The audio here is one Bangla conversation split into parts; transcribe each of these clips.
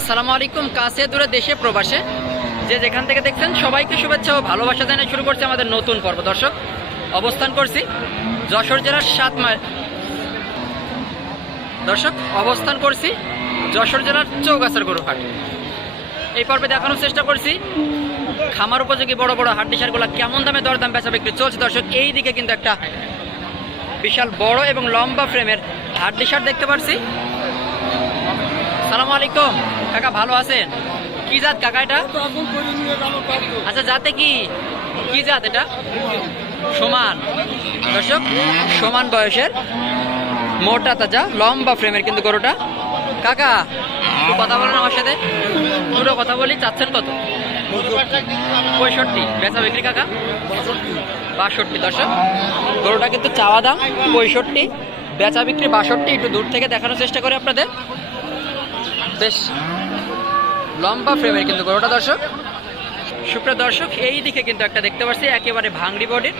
আসসালামু আলাইকুম, কাছে দূরে দেশে প্রবাসে। যে যেখান থেকে দেখছেন, সবাইকে শুভেচ্ছা ও ভালোবাসা জানিয়ে শুরু করছে আমাদের নতুন পর্ব। দর্শক, অবস্থান করছি যশোর জেলার সাত মাইল। দর্শক, অবস্থান করছি যশোর জেলার চৌগাছার গরুহাট। এই পর্বে দেখানোর চেষ্টা করছি, খামার উপযোগী বড় বড় হাড্ডি সারগুলো কেমন দামে দরদাম বেচা বিক্রি চলছে। দর্শক এই দিকে কিন্তু একটা বিশাল বড় এবং লম্বা ফ্রেমের হাড্ডি সার দেখতে পাচ্ছি সালাম আলাইকুম। কাকা, ভালো আছেন? কি জাত কাকা এটা? আচ্ছা জাতে কি? কি জাত এটা? সমান। দর্শক, সমান বয়সের, মোটা তাজা, লম্বা ফ্রেমের কিন্তু গরুটা। কাকা কথা বলেন আমার সাথে। দুটো কথা বলি, চাচ্ছেন কত? পঁয়ষট্টি। বেচা বিক্রি কাকা? বাষট্টি। দর্শক, গরুটা কিন্তু চাওয়া দাম পঁয়ষট্টি, বেচা বিক্রি বাষট্টি। একটু দূর থেকে দেখানোর চেষ্টা করি আপনাদের। বেশ লম্বা ফ্রেমের কিন্তু গরুটা, দর্শক। সুপ্রিয় দর্শক, এই দিকে কিন্তু একটা দেখতে পাচ্ছি, একেবারে ভাঙড়ি বডির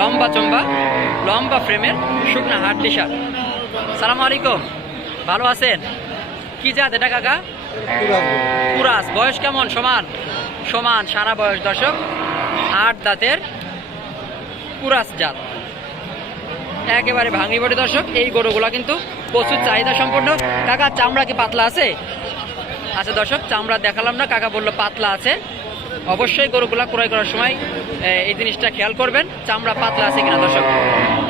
লম্বা চম্বা, লম্বা ফ্রেমের শুকনা হাট দিশার সালাম আলাইকুম, ভালো আছেন? কি জাত এটা, কাকা? কুরাস। বয়স কেমন? সমান? সমান, সারা বয়স, দর্শক। আট দাঁতের কুরাস জাত। একেবারে ভাঙি বড়ি দর্শক। এই গরুগুলা কিন্তু প্রচুর চাহিদা সম্পন্ন। কাকা, চামড়া কি পাতলা আছে? আচ্ছা দর্শক, চামড়া দেখালাম না, কাকা বলল পাতলা আছে। অবশ্যই গরুগুলা ক্রয় করার সময় এই জিনিসটা খেয়াল করবেন, চামড়া পাতলা আছে কিনা দর্শক।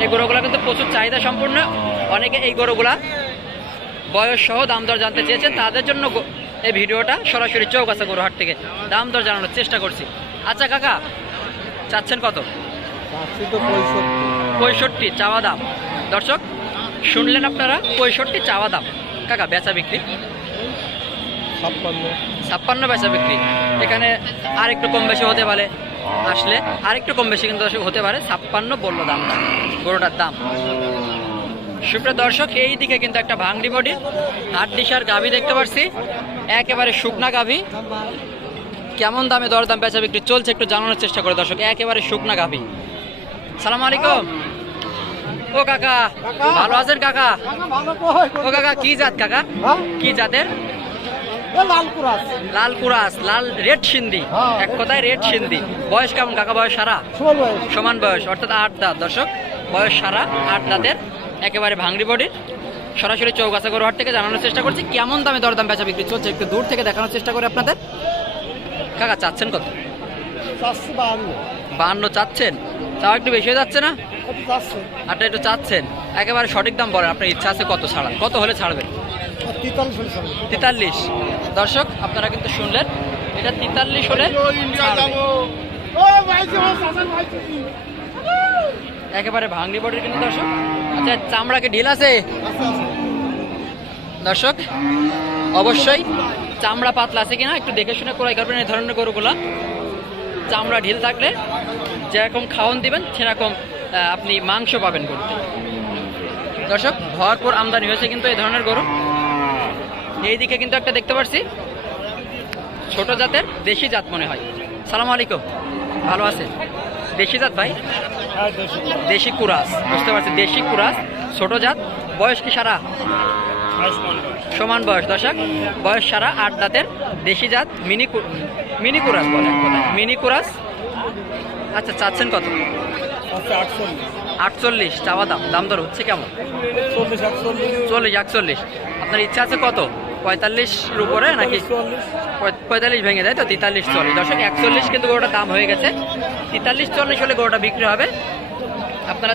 এই গরুগুলা কিন্তু প্রচুর চাহিদা সম্পূর্ণ অনেকে এই গরুগুলা বয়স সহ দাম দর জানতে চেয়েছেন, তাদের জন্য এই ভিডিওটা সরাসরি চৌকাছা গরুহাট থেকে। দাম দর জানানোর চেষ্টা করছি। আচ্ছা কাকা, চাচ্ছেন কত? পঁয়ষট্টি চাওয়া দাম। দর্শক শুনলেন আপনারা? পঁয়ষট্টি চাওয়া দাম। কাকা বেচা বিক্রি? ছাপ্পান্ন। বেচা বিক্রি। এখানে আর একটু কম বেশি হতে পারে আসলে আরেকটু কম বেশি কিন্তু দর্শক হতে পারে। ছাপ্পান্ন বলল দাম। গরুটার দাম। সুপ্রিয় দর্শক এই দিকে কিন্তু একটা ভাঙড়ি বডি আট ডিসার গাভি দেখতে পাচ্ছি একেবারে শুকনা গাভি। কেমন দামে দরদাম বেচা বিক্রি চলছে একটু জানানোর চেষ্টা করে দর্শক একেবারে শুকনা গাভি। সালাম আলাইকুম। ও কাকা ভালো আছেন কাকা? ও কাকা কি জাত কাকা? কি জাতের? লাল কুরাস। লাল রেড সিন্ধি। হ্যাঁ। এক কথায় রেড সিন্ধি। বয়স কেমন কাকা বয়স সারা? সমান বয়স। অর্থাৎ আট দাঁত। দর্শক বয়স সারা আট দাঁতের একেবারে ভাঙড়ি বডির। সরাসরি চৌগাছা গরুহাট থেকে জানানোর চেষ্টা করছি কেমন দামে দরদাম বেচা বিক্রি চলছে? একটু দূর থেকে দেখানোর চেষ্টা করি আপনাদের। কাকা চাচ্ছেন কত? বাহান্ন চাচ্ছেন? তাও একটু বেশি হয়ে যাচ্ছে না? আটটা একটু চাচ্ছেন। একেবারে সঠিক দাম বলেন আপনার ইচ্ছা আছে কত ছাড়া কত হলে ছাড়বেন? তেতাল্লিশ দর্শক আপনারা কিন্তু শুনলেন এটা তেতাল্লিশ হলে একেবারে ভাঙনি বডির কিন্তু দর্শক আচ্ছা চামড়াকে ঢিল আছে। দর্শক অবশ্যই চামড়া পাতলা আছে কিনা একটু দেখে শুনে ক্রয় করবেন এই ধরনের গরুগুলা। চামড়া ঢিল থাকলে যেরকম খাওয়ান দিবেন, সেরকম আপনি মাংস পাবেন গরুতে দর্শক ভরপুর আমদানি হয়েছে কিন্তু এই ধরনের গরু। এইদিকে কিন্তু একটা দেখতে পাচ্ছি ছোট জাতের দেশি জাত মনে হয়। সালাম আলাইকুম। ভালো আছে? দেশি জাত ভাই? দেশি কুরাস। বুঝতে পারছি, দেশি কুরাস, ছোট জাত। বয়স কি সারা? সমান বয়স দর্শক, বয়স সারা আট দাঁতের দেশি জাত মিনি মিনি কুরাস বলে। মিনি কুরাস আচ্ছা চাচ্ছেন কত? আটচল্লিশ, চাওয়া দাম দাম দর হচ্ছে কেমন? চল্লিশ, একচল্লিশ। আপনার ইচ্ছা আছে কত? পঁয়তাল্লিশের উপরে নাকি পঁয়তাল্লিশ ভেঙে যায় তো তেতাল্লিশ চল্লিশ। দর্শক, একচল্লিশ কিন্তু গরুটার দাম হয়ে গেছে। তেতাল্লিশ চল্লিশ হলে গরুটা বিক্রি হবে। আপনারা